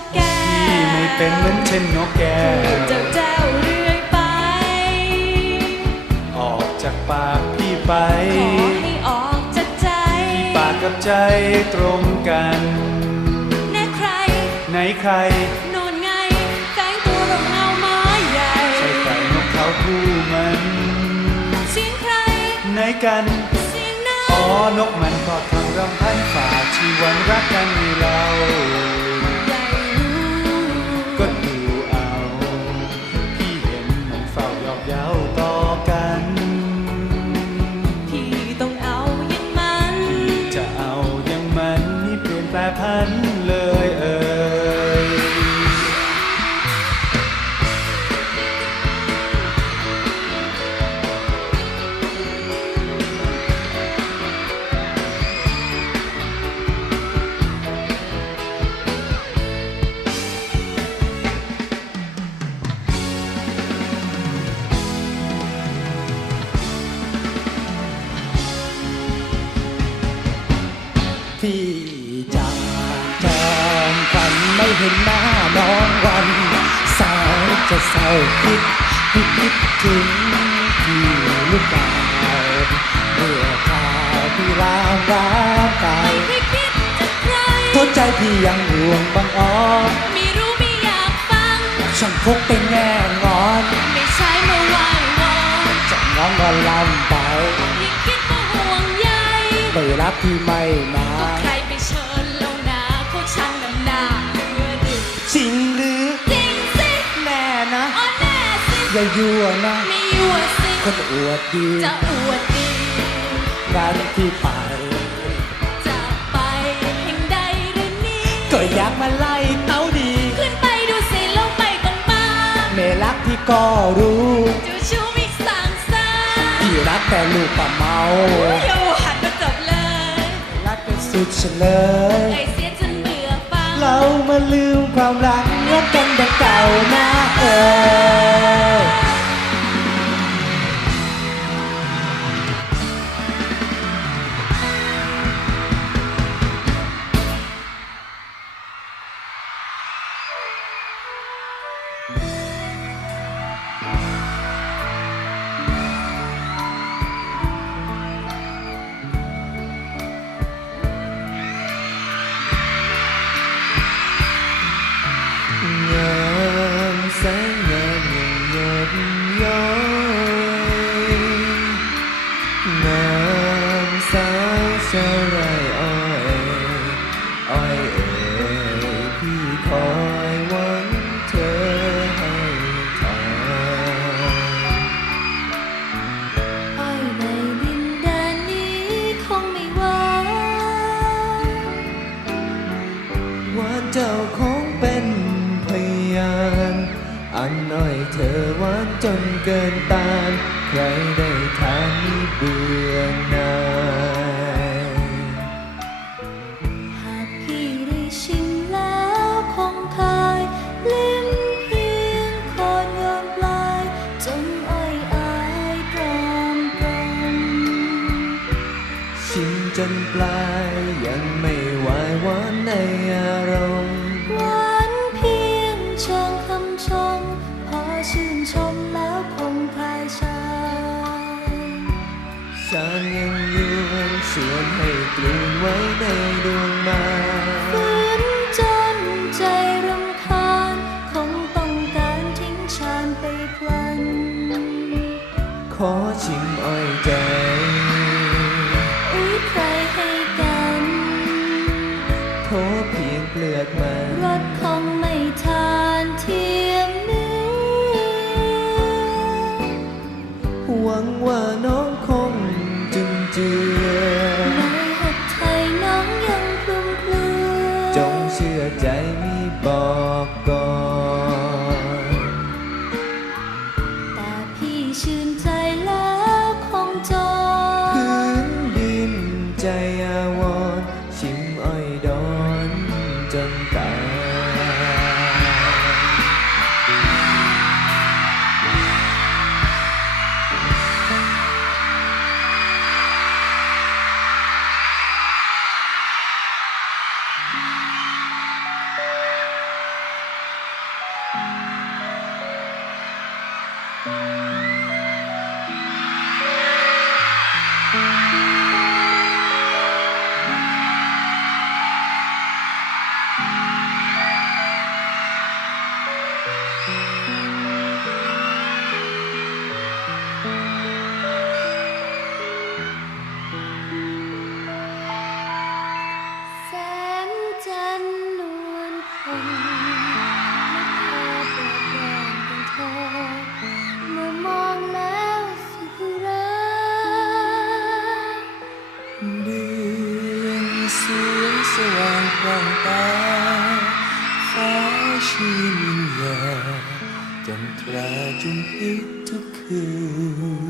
กแก้วพี่ไม่เป็นเหมือนเช่นนกแก้วเจ้าเจ้าเรื่อยไป ออกจากปากพี่ไป ขอให้ออกจากใจ ปากกับใจตรงกันแน่ใคร ไหนใครโนนไงแฝงตัวลงเงาไม้ใหญ่ ใช่ใครนกเขาคู่มัน เสียงใคร ไหนกัน เสียงนั้นอ๋อนกมันก็ทำรำพันฝากชีวันรักกันให้เรา พี่จากจองฝันไม่เห็นหน้าน้องวันสาวจะเศร้าคิดคิดคิดถึงพี่หรือเปล่าเมื่อข่าวพี่ลามร้างกายไม่คิดจะใครโทษใจพี่ยังห่วงบางอ้อไม่รู้ไม่อยากฟังช่างพกเป็นแง่งอน ไม่ใช่มาไหว้วอนจะน้องก็ลำไป พี่ไม่นาก็ใครไปเชิญแล้วนะเขาช่างนำหน้าเพื่อดึงจริงหรือจริงสิแน่นะอ๋อแน่สิอย่ายั่วนะไม่ยั่วสิคนอวดดีจะอวดดีงานที่ไปจะไปแห่งใดหรือนี้ก็อยากมาไล่เต้าดี ขึ้นไปดูสิลงไปตรงบ้านเมรักพี่ก็รู้เจ้าชู้มิกสางซ่าพี่รักแต่ลูกป่าเมา รักกันสุดเฉลยไอเสียจนเบื่อฟังเรามาลืมความรักรักกันดังเก่านะเออ เจ้าคงเป็นพยาน อันน้อยเธอหวานจนเกินตาน ใครได้ทานนี้เบื่อหน่ายหากพี่ได้ชิมแล้วคงคายลิ้มเพียงคอนยอมปลายจนอ้อยอายตรอมตรมชิมจนปลาย ฟ้าชื่นวิญญาจันทราจุมพิษทุกคืน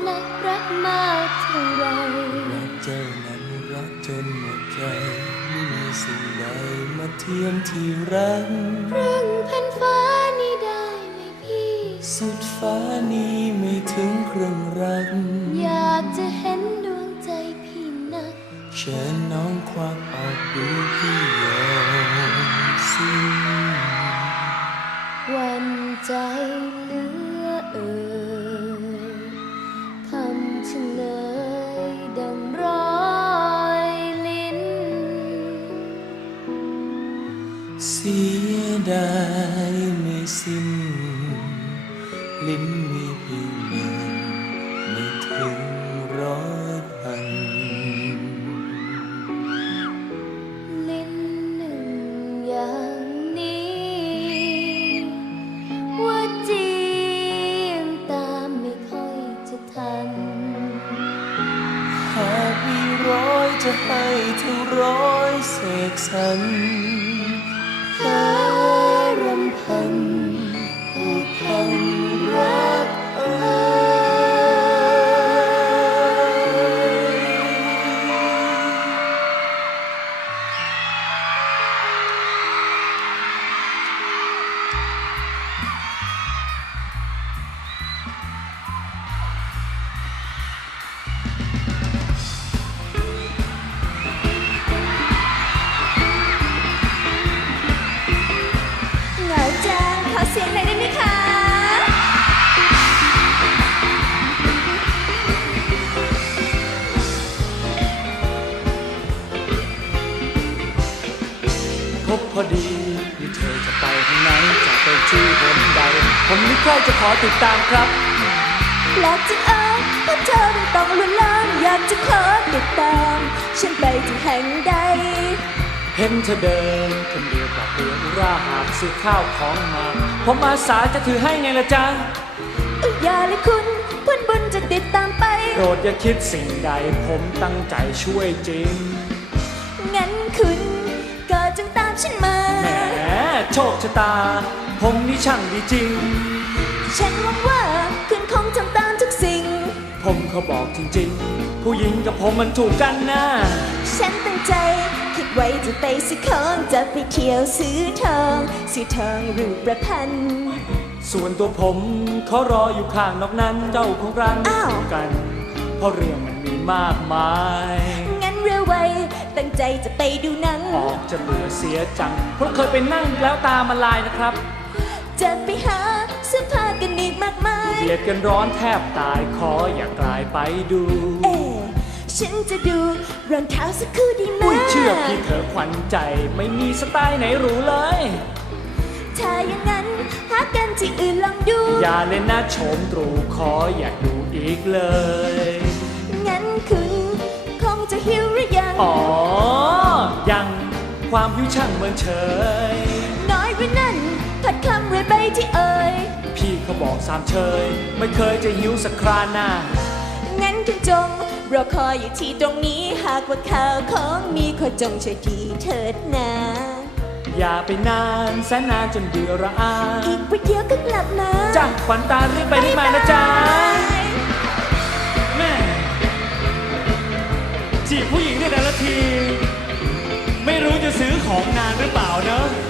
ทราบนักรักมากเท่าไรรักเจ้านั้นรักจนหมดใจ ไม่มีสิ่งใดมาเทียมที่รักเรื่องแผ่นฟ้านี้ได้ไหมพี่ สุดฟ้านี้ไม่ถึงเครื่องรัก อยากจะเห็นดวงใจพี่นัก เชิญน้องควักออกดูพี่ยอมสิ้นวันใจ เขอติดตามครับแปลกจังเอ้ยถ้าเธอเป็นต้องลวนลามอยากจะขอติดตาม ฉันไปที่แห่งใด เห็นเธอเดินคนเดียวกับเรืออุราหากซื้อข้าวของมาผมอาสาจะถือให้ไงล่ะจ๊ะอุ๊ยอย่าเลยคุณเพื่อนบุญจะติดตามไป โปรดอย่าคิดสิ่งใดผมตั้งใจช่วยจริงงั้นคุณก็จงตามฉันมา แหมโชคชะตา ผมนี่ช่างดีจริง ฉันหวังว่าคุณคงทำตามทุกสิ่ง ผมเขาบอกจริงๆ ผู้หญิงกับผมมันถูกกันนะ ฉันตั้งใจ คิดไว้จะไปซื้อของจะไปเที่ยวซื้อทอง ซื้อทองรูปประพันธ์ ส่วนตัวผมเขารออยู่ข้างนอกนั้นเจ้าของร้านไม่อ้าวถูกกัน เพราะเรื่องมันมีมากมาย งั้นเร็วไวตั้งใจจะไปดูหนัง ออกจะเบื่อเสียจัง เพราะเคยไปนั่งแล้วตามันลายนะครับ จะไปหาเสื้อผ้า กันอีกมากมายเบียดกันร้อนแทบตายขออย่ากลายไปดู เอ๊ะฉันจะดูรองเท้าสักคู่ดีไหมอุ้ยเชื่อพี่เธอขวัญใจไม่มีสไตล์ไหนหรูเลย ถ้าอย่างนั้นหากันที่อื่นลองดู อย่าเล่นหน้าโฉมตรูขออยากดูอีกเลย งั้นคุณคงจะหิวหรือยัง อ๋อ ยังความผิวช่างเหมือนเฉย น้อยหรือนั่น ผัดคำเรื่อยไปที่เอ่ย พี่เขาบอกสามเชย ไม่เคยจะหิวสักคราหน้า งั้นคุณจงรอคอยอยู่ที่ตรงนี้หากว่าข่าวของมีขอจงช่วยทีเถิดนะอย่าไปนานแสนนานจนเบื่อระอาอีกประเดี๋ยวก็กลับมาจ้ะขวัญตารีบไปรีบมานะจ๊ะแม่จีบผู้หญิงเนี่ยแต่ละที ไม่รู้จะซื้อของนานหรือเปล่าเนอะท่าทาง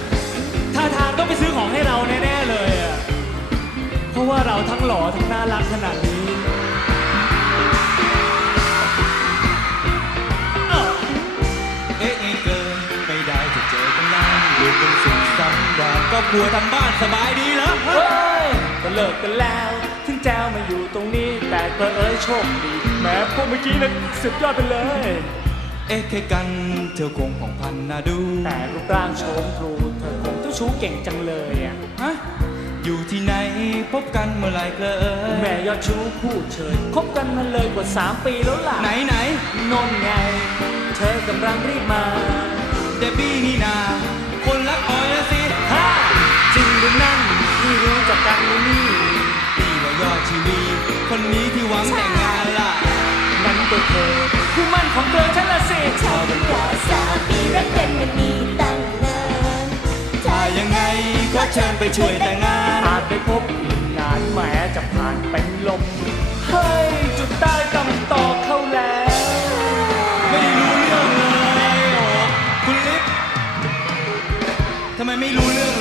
ต้องไปซื้อของให้เราแน่ๆเลยอะเพราะว่าเราทั้งหล่อทั้งน่ารักขนาดนี้เอ๊ะเอ๊ะเกินไม่ได้จะเจอกันนานอยู่เป็นสิ่งสำคัญก็กลัวทำบ้านสบายดีเหรอเฮ้ยก็เลิกกันแล้ว ถึงแจวมาอยู่ตรงนี้ แต่ก็เอ้ยโชคดีแหม้พวกเมื่อกี้นะสุดยอดไปเลย เอ๊ะแค่กันเธอคงของพันน่าดู แต่รูปร่างโฉมทรูเธอคงเจ้า ชู้เก่งจังเลยอะฮะอยู่ที่ไหนพบกันเมื่อไหรเกลอแม่ยอดชู้พูดเฉยคบกันมาเลยกว่า 3 ปีแล้วล่ะไหนไหนนนไง เธอกำลังรีบมาเดบบี้นี่นา คนรักออยนะสิฮ่าจริงหรือนั่นที่รู้จักกันหรือนี่พี่ว่ายอดชีวี คนนี้ที่หวังแต่งงานล่ะ นั่นก็เธอ เชิญไปช่วยแต่งงานอาจได้พบอีกนานแม้จะผ่านเป็นลมเฮ้ยจุดใต้กำตอกเข้าแล้ว ไม่รู้เรื่องเลยโอ้คุณลิฟทำไมไม่รู้เรื่อง